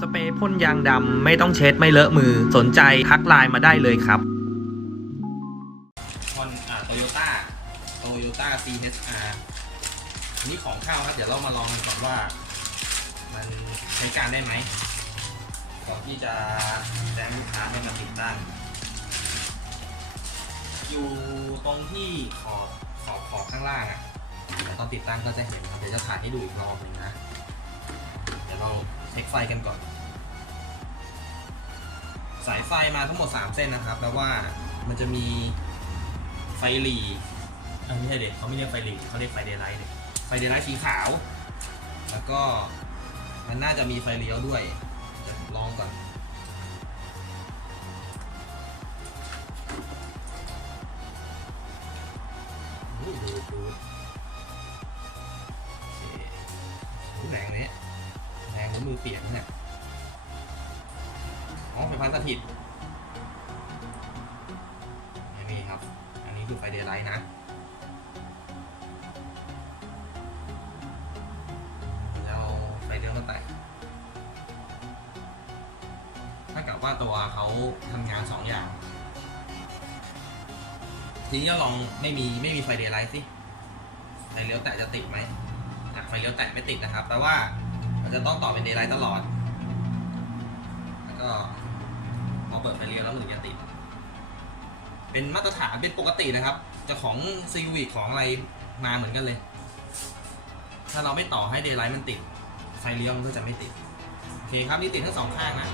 สเปรย์พ่นยางดำไม่ต้องเช็ดไม่เลอะมือสนใจทักไลน์มาได้เลยครับคอนอ่าโตโยต้าโตโยต้า CHR อันนี้ของเข้าครับ เดี๋ยวเรามาลองกันก่อนว่า มันใช้การได้ไหมก่อนที่จะแจ้งลูกค้าให้มาติดตั้ง อยู่ตรงที่ขอบขอบขอบข้างล่างอะเดี๋ยวตอนติดตั้งก็จะเห็นครับเดี๋ยวจะถ่ายให้ดูอีกรอบหนึงนะ เดี๋ยวเรา เช็คไฟกันก่อน สายไฟมาทั้งหมด 3 เส้นนะครับแปลว่ามันจะมีไฟหลีอ้ยไม่ใช่เด็กเขาไม่เรียกไฟหลีเขาเรียกไฟเดย์ไลท์เด็กไฟเดย์ไลท์สีขาว แล้วก็มันน่าจะมีไฟเลี้ยวด้วยเดี๋ยวลองก่อนดูดูดูโอเคโอ้แรงเนี้ย แล้วมือเปียกเนี่ยอ๋อไฟฟ้าสถิตนี่ครับ อันนี้คือไฟเดย์ไลท์นะแล้วไฟเลี้ยวมาแตะถ้ากับว่าตัวเขาทำงานสองอย่าง ทีนี้ลองไม่มีไม่มีไฟเดย์ไลท์สิไฟเลี้ยวแตะจะติดไหมไฟเลี้ยวแตะไม่ติดนะครับแปลว่า มันจะต้องต่อเป็นเดย์ไลท์ตลอด แล้วก็พอเปิดไฟเลี้ยวแล้วมันถึงจะติด เป็นมาตรฐานเป็นปกตินะครับ จะของซีวีของอะไรมาเหมือนกันเลย ถ้าเราไม่ต่อให้เดย์ไลท์มันติด ไฟเลี้ยวมันก็จะไม่ติด โอเคครับนี่ติดทั้งสองข้างนะ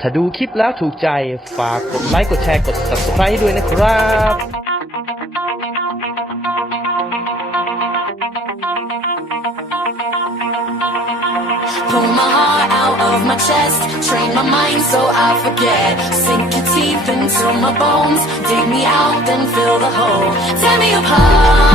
ถ้าดูคลิปแล้วถูกใจ ฝากกดไลค์กดแชร์กด subscribe ด้วยนะครับ Pull my heart out of my chest, train my mind so I forget. Sink your teeth into my bones, dig me out, then fill the hole. Tear me apart.